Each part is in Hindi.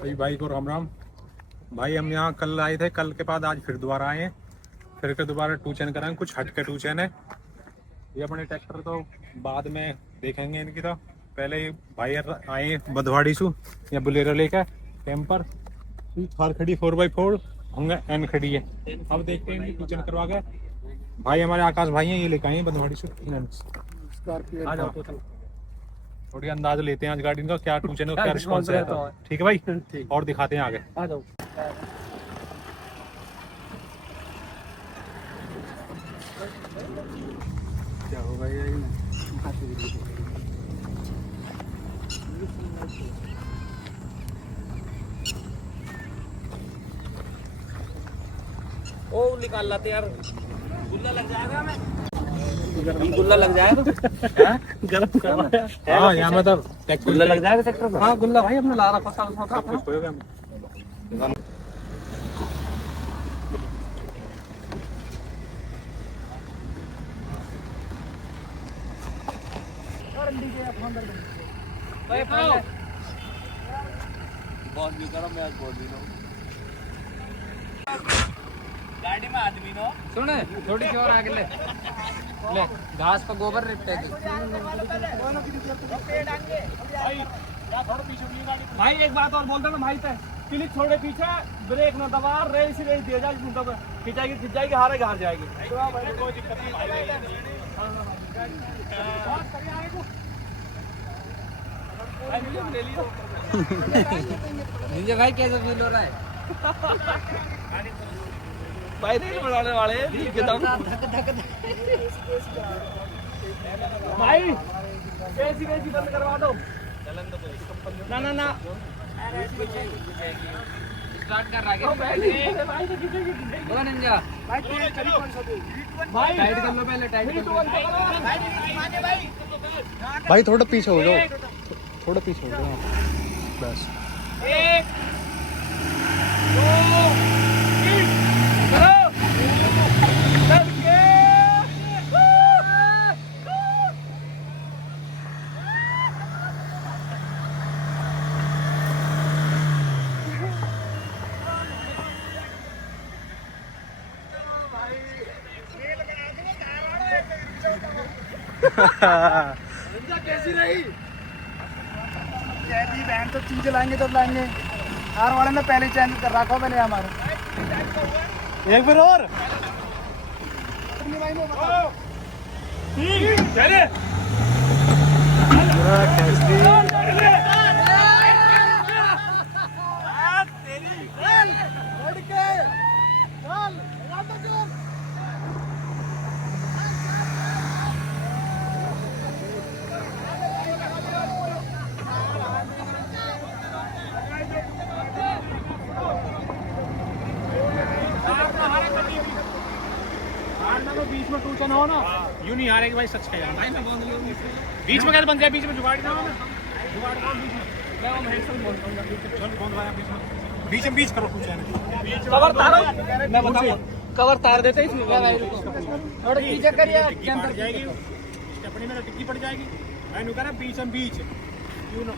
सही भाई को राम राम। भाई हम यहाँ कल आए थे, कल के बाद आज फिर दोबारा आए हैं। फिर के दोबारा टू चैन कराएंगे, कुछ हट के टू चैन है। ये अपने ट्रैक्टर तो बाद में देखेंगे इनकी, तो पहले भाई आए बधवाड़ी से या बुलेरो लेकर कैंपर थार खड़ी 4x4 होंगे एन खड़ी है। अब देखते हैं टू चैन करवा के। भाई हमारे आकाश भाई हैं, ये लेकर आए बधवाड़ी से। आ जाओ तो थोड़ी अंदाज लेते हैं आज गाड़ी का क्या टू चैन का क्या रिस्पॉन्स रहता है। ठीक है भाई, ठीक। और दिखाते हैं आगे। आ जाओ। क्या होगा ये ओ निकाल लाते यार, गुल्ला लग जाएगा हमें। गुल्ला लग जाएगा तो गरम करना। हाँ यहाँ मतलब गुल्ला लग जाएगा ट्रैक्टर पर। हाँ गुल्ला भाई अपने ला रखा था। बहुत भी करो, मैं आज बहुत भी लो गाड़ी में आदमी नो सुने थोड़ी सी और आगे ले घास पर गोबर रिपटेगी भाई। एक बात और बोलते ना भाई से, क्लिक छोड़े पीछे ब्रेक न दबा, रेस दे जाएगी, मतलब खिंच जाएगी हारे हार जाएगी। कोई दिक्कत नहीं भाई, ले लियो भाई। कैसे फील हो रहा है भाई? रील बनाने वाले भाई ऐसी वैसी बंद करवा दो। ना ना ना स्टार्ट कर रहा है बोला निंजा भाई। टाइट कर लो पहले, टाइट कर लो भाई। थोड़ा पीछे हो जाओ, थोड़ा पीछे हो जाओ बस। 1 2 3 करो। कैसी रही जी बहन? तो चीज लाएंगे तो लाएंगे, कार वाले ने पहले चैनल कर रखा मैंने हमारे। एक बार और बीच में टू चैन हो ना, यूं नहीं हारेगी भाई, सच कह भाई मैं बोल रही हूँ बीच में कैसे बन जाए? बीच में जुगाड़ ना हो ना, जुगाड़ कौन बीच में? मैं वो महेश से बोलता हूँ चल कौन भाई बीच में? बीच में बीच करो कुछ है। कवर तारो, मैं बताऊँ कवर तार देते इसमें भाई। थोड़ा पीछे करिए, कैंपर जाएगी स्टेपनी में टिक्की पड़ जाएगी। मैंने कहा बीच में बीच यूं ना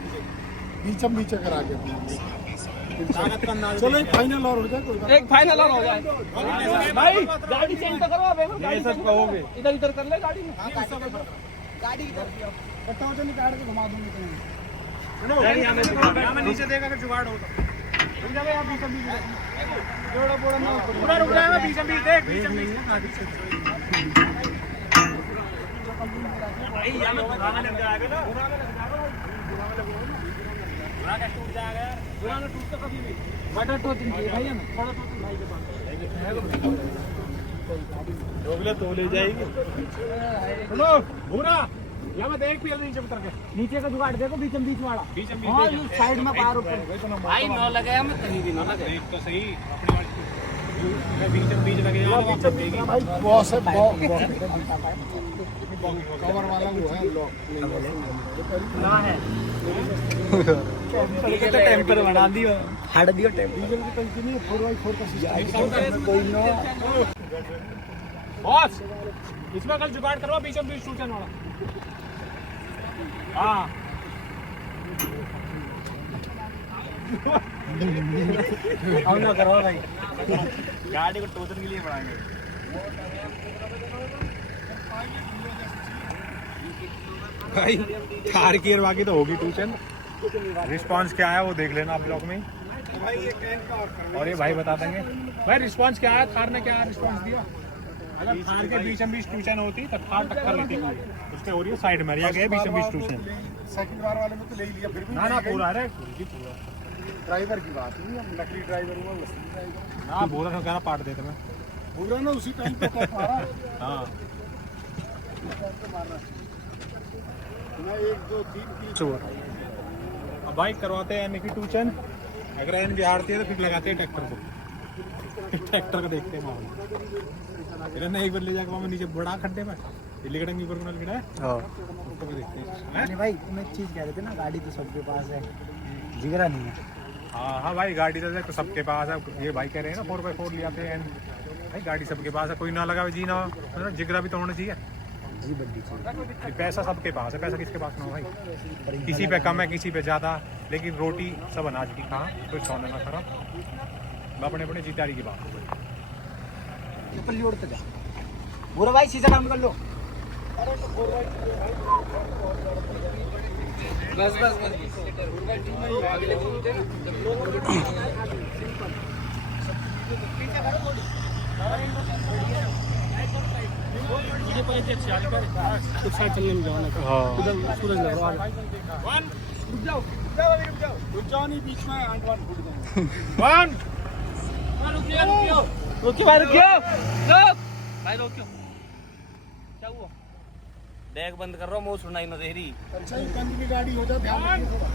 बीचम बीचे करा के ताकत का ना। चलो एक फाइनल और हो जाए, कोई बात एक फाइनल और हो जाए भाई। गाड़ी चेंज तो करो अब, गाड़ी सब कहोगे इधर इधर कर ले गाड़ी में। गाड़ी कट्टा से निकाल के घुमा दूंगी सुनो मैं नीचे देगा, अगर जुगाड़ हो तो रुक जाओ आप। बीच में बीच जोड़ा बोड़ा ना पूरा रुक जाएगा। बीच में बीच देख, बीच में बीच भाई यहां में बुरा लग जाएगा ना, बुरा लग जाएगा, बुरा का टूट जाएगा। बुरा ना टूटता कभी भी, बटर तो तुम भाई है ना, थोड़ा तो तुम भाई के पास डोगले तो ले जाएगी। सुनो भूरा, यहाँ में देख पियल नीचे उतर के, नीचे का जुगाड़ देखो, बीच बीच वाला। बीच में हाँ ये साइड में पार ऊपर भाई न लगे, हमें कहीं भी न लगे। देख तो सही अपनी वाली बीच में बीच लगे यार। भाई बॉस है, कवर वाला वो है, लॉक ना है ये तो टेम्पर बना दियो, हट दियो टेम्पर। डीजल की टंकी नहीं, 4x4 का सिस्टम कोई ना। बॉस इसमें कल जुगाड़ करवा बीच में बीच टूटने वाला। हाँ हम ना करवा भाई, गाड़ी को टोचन के लिए बनाएंगे। भाई थार की बाकी तो होगी ट्यूशन। रिस्पांस क्या है वो देख लेना आप ब्लॉग में, और ये भाई बता देंगे भाई रिस्पांस क्या है, थार ने क्या रिस्पांस दिया। अगर थार के बीच ट्यूशन होती तब थार टक्कर लेती, उसके हो रही है साइड में, गया बीच ट्यूशन। सेकंड बार वाले में तो ले ही लिया, फिर भी ना पूरा है पूरा ड्राइवर की बात नहीं, अब नकली ड्राइवर हुआ वही ड्राइवर। ना बोला था कह रहा पार्ट देते मैं बोल रहा ना उसी टाइम पे कॉप मारा, हाँ टाइम पे मार रहा मैं 1 2 3 अब बाइक करवाते हैं इनकी ट्यूशन। अगर एन बिहारती है तो फिर लगाते हैं ट्रैक्टर को, ट्रैक्टर को देखते हैं माहौल। फिर ना एक बार ले जाकर वहाँ नीचे बड़ा खड्डे में लिगड़ेंगे ऊपर में लिगड़ा है, उसको भी देखते हैं। नहीं भाई तुम एक चीज कह रहे थे ना, गाड़ी तो सबके पास है, जिगरा नहीं है। हाँ भाई गाड़ी तो सबके पास है, ये भाई कह रहे हैं ना 4x4 ले आते हैं भाई, गाड़ी सबके पास है, कोई ना लगा जी ना हो, जिगरा भी तो होना चाहिए जी बड्डी चाहिए। पैसा सबके पास है, पैसा किसके पास ना हो भाई, किसी पे कम है किसी पे ज़्यादा, लेकिन रोटी सब अनाज की खा, कोई सोने ना खराब, अपने अपने जीतारी की बात। चप्पल जोड़ते जा बुरा भाई, सीधा काम कर लो। बस बस बस कुछ साइड चलने में जाओ, उधर सूरज लग रहा है। रुक जाओ नहीं, बीच में आंटवान फूट जाएंगे। रुकियो भाई, रुकियो भाई, रुकियो। क्या हुआ? बैग बंद कर रहा हूँ, मुँह सुनाई ना दे रही। अच्छा ये कंद की गाड़ी हो जाए, ध्यान रखिए थोड़ा।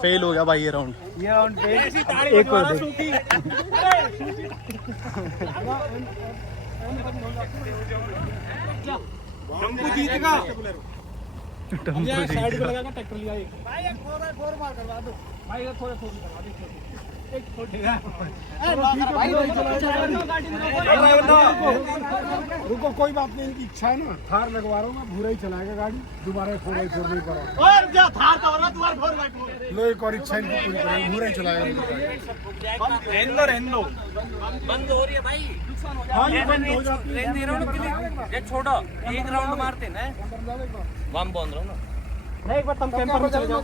फेल हो गया भाई ये राउंड। एक और जीतेगा, साइड पे लगाकर ट्रैक्टर लिया भाई एक 4x4 मार करवा दो भाई, थोड़े थोड़ी करवा दी, एक छोटी। रुको कोई बात नहीं, इनकी इच्छा है ना, थार लगवा रहा हूँ मैं, भूरा ही चलाएगा गाड़ी, दोबारा 4x4 नहीं करा। और क्या थार तो हो रहा, तुम्हारा 4x4 लो एक और इच्छा इनकी पूरी करेंगे, भूरा ही चलाएगा। रहने दो बंद हो रही है भाई, हाँ ये बंद हो जाती है। ये छोड़ो, एक राउंड मारते ना, बम बंद रहो ना नहीं एक बार तुम कैंपर में चले जाओ।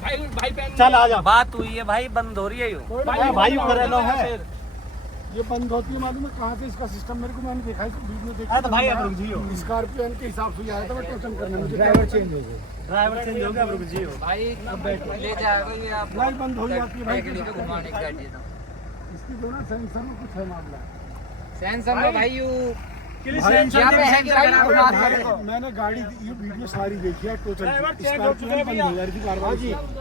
भाई, भाई चल आ जा। बात हुई है भाई, बंद हो रही है यो भाई ऊपर है, ये बंद होती है मालूम है कहाँ से, इसका सिस्टम मेरे को मैंने देखा है वीडियो देखा। तो भाई अब रुक जियो, स्कॉर्पियन के हिसाब से आया था मैं टोचन करने, मुझे ड्राइवर चेंज हो गया, ड्राइवर चेंज हो गया, अब रुक जियो भाई, अब बैठो ले जाएगा ये आप लाइट बंद हो जाती है भाई। घुमाने की गाड़ी है, इसकी जो ना सेंसर में कुछ है मामला, सेंसर में भाई यू मैंने गाड़ी ये वीडियो सारी देखी है, टोचन स्कॉर्पियन बंद हो जा रही थी बार-बार।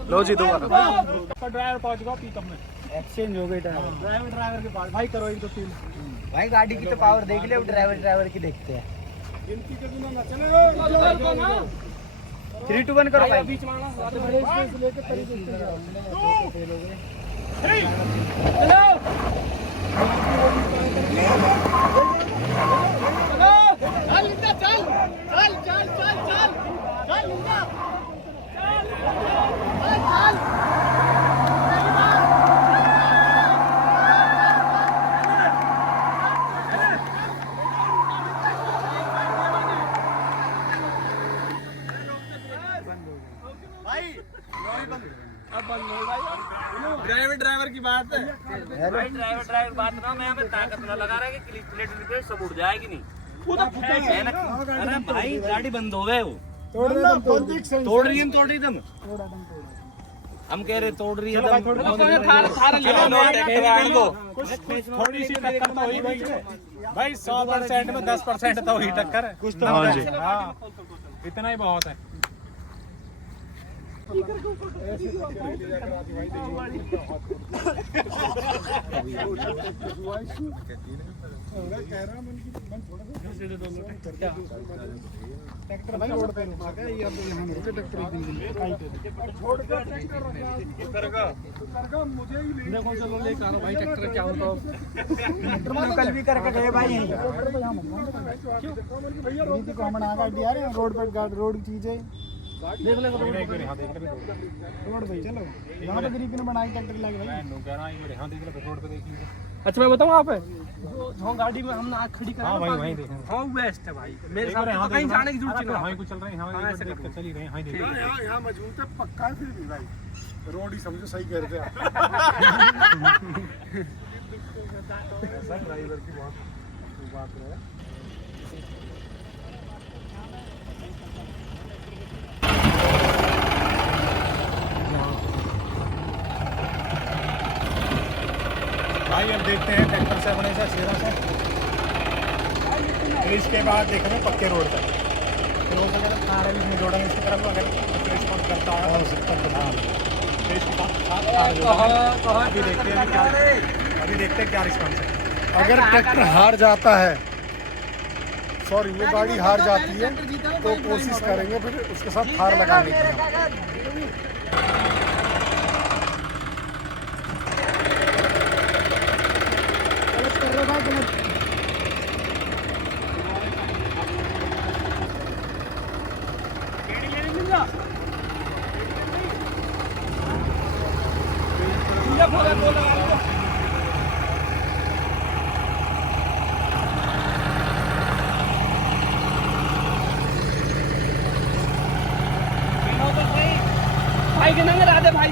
लो जी दोबारा ड्राइवर पहुंच गया पिकअप में, एक्सचेंज हो गई ड्राइवर के पास भाई, करो एक दो तीन। भाई गाड़ी की तो पावर देख ले, अब ड्राइवर की देखते हैं। गिनती के बिना ना चलेगा, 3 2 1 करो भाई। बीच में लेके तरीके से ड्राइवर की बात है भाई, ड्राइवर बात ना, मैं हमें ताकत ना लगा रहा है कि प्लेट रिपेयर सब उड़ जाएगी नहीं। अरे भाई गाड़ी बंद हो गए, वो तोड़ रही है तुम, हम कह रहे तोड़ रही है थोड़ी सी टक्कर तो हुई भाई 100% में 10% तो हुई टक्कर, कुछ तो हाँ, इतना ही बहुत है। कह रहा मैं थोड़ा ट्रैक्टर भाई रोड पे रुका है या तो यहाँ रुके ट्रैक्टर एक दिन छोड़ दो ट्रैक्टर मुझे ही देखो चलो ले आ भाई ट्रैक्टर क्या होता है कल भी करके गए भाई यहीं भैया रोड पे कॉमन आ गाड़ी आ रहे हैं रोड पे रोड चीज है देख ले रोड पे चलो यहाँ पे गरीबी ने बनाई ट्रैक्टर लगे भाई कह रहा है यहाँ देख ले रोड पे देख लीजिए। अच्छा मैं बताऊँ आप जो गाड़ी में हमने आग खड़ी करा हाँ भाई वहीं देखें हाँ बेस्ट है भाई मेरे साथ तो कहीं जाने की जरूरत नहीं वहीं कुछ चल रहे हैं यहाँ चल ही रहे हैं यहाँ मजबूत है पक्का है फिर भी भाई रोड ही समझो सही कर रहे हैं ड्राइवर की बहुत बात है। भाई अब देखते हैं ट्रैक्टर से बने से शेरा से फिर इसके बाद देखेंगे पक्के रोड तक फिर हो सके तो कार भी जोड़ेंगे इसकी तरफ अगर रिस्पॉन्स करता है अभी देखते हैं क्या रिस्पॉन्स है। अगर ट्रैक्टर हार जाता है सॉरी वो गाड़ी हार जाती है तो कोशिश करेंगे फिर उसके साथ हार लगाने की। भाई के नंगे राधे भाई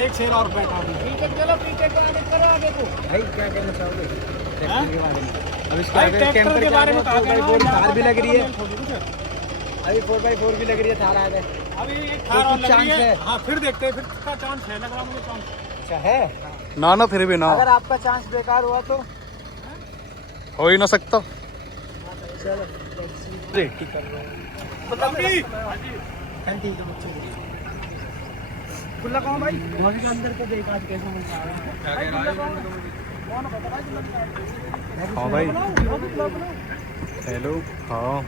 एक शेर और बैठा पीछे चलो पीछे को आगे करो आगे को भाई क्या कहना चाहोगे ट्रैक्टर के बारे में? अब इसके आगे ट्रैक्टर के बारे में थार भी लग रही है अभी 4x4 भी लग रही है थार आ गए अभी एक थार और लग रही है हां फिर देखते हैं फिर का चांस है लग रहा मुझे चांस अच्छा है ना ना फिर भी ना अगर आपका चांस बेकार हुआ तो हो ही ना सकता चलो रेडी कर रहे हैं मतलब ठीक है बच्चे खुला कौन भाई घर के अंदर तो देख आज कैसा मजा आ रहा है कौन बता हां भाई हेलो हां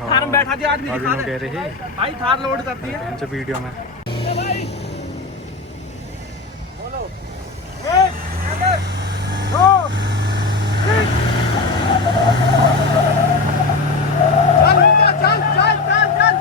थार में बैठा दिया आदमी दिखा दे भाई थार लोड करती है जो वीडियो में भाई बोलो ए अंदर गो चल चल चल चल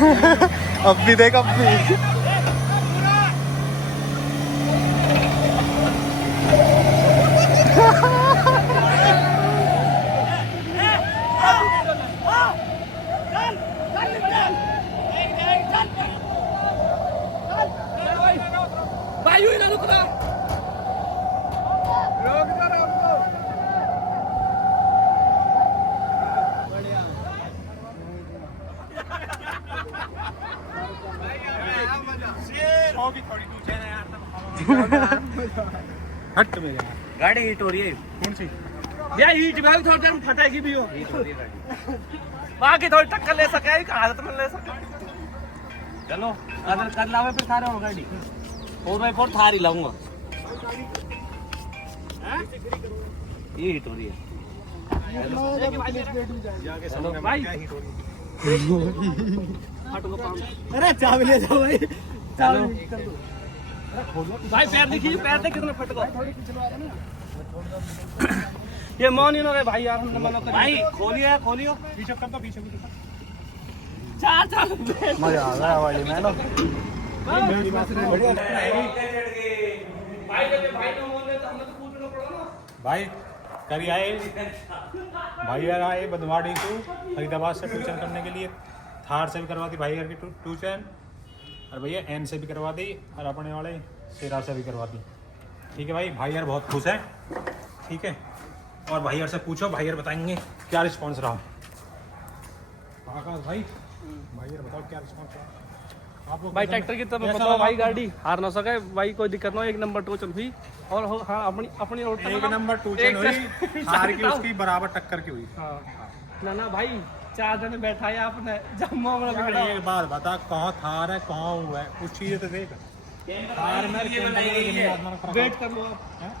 अब भी देख अब भी हट में यार गाड़ी हीट हो रही है। कौन सी यार हीट में थोड़ी देर में फटेगी भी हो। बाकी थोड़ी टक्कर ले सके हालत में ले सके। चलो अगर कर लावे फिर सारे हो गाड़ी 4x4 थार ही लाऊंगा। ये हीट हो रही है भाई। अरे चाबी ले जाओ भाई, चाबी कर दो भाई। पैर देखिए, पैर देख कितना फट गया। ये मान ही ना गए भाई यार, हमने मना कर भाई। खोलिए खोलियो, पीछे कर दो, पीछे पीछे चार चार मजा आ गया वाली में ना। भाई तो बोले तो हमें तो पूछना पड़ा ना भाई। करी आए भाई यार आए बदवाड़ी को फरीदाबाद से ट्यूशन करने के लिए। थार से भी करवा दी भाई यार की ट्यूशन, और भैया एन से भी करवा दी, और अपने वाले शेरा से भी करवा दी। ठीक है भाई, भाई यार बहुत खुश है। ठीक है, और भाई यार से पूछो, भाई यार बताएंगे क्या रिस्पॉन्स रहा। आकाश भाई, भाई यार बताओ क्या रिस्पॉन्स रहा आप लोग। भाई ट्रैक्टर की तरफ बताओ भाई, गाड़ी हार ना सके भाई, कोई दिक्कत ना हो। 1 नंबर टोचन हुई और हाँ अपनी रोड 1 नंबर ट्यूशन हुई, हार की उसकी बराबर टक्कर की हुई। ना ना भाई, 4 जने बैठाया आपने जम्मू में बिगड़ा। एक बात बता, कहाँ थार है कहाँ हुआ है, कुछ चीजें तो देख। थार में वेट कर लो आप,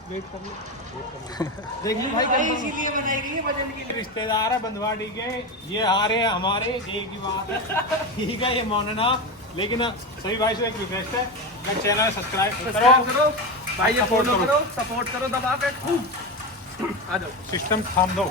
वेट कर लो, देख लो भाई। इसीलिए बनाई गई है वजन के लिए। रिश्तेदार है बंधवाड़ी के, ये हारे हमारे एक ही बात है। ठीक है, ये मानना। लेकिन सभी भाई से एक रिक्वेस्ट है, अगर चैनल सब्सक्राइब करो भाई, ये फॉलो करो, सपोर्ट करो दबा के। आ जाओ, सिस्टम थाम दो।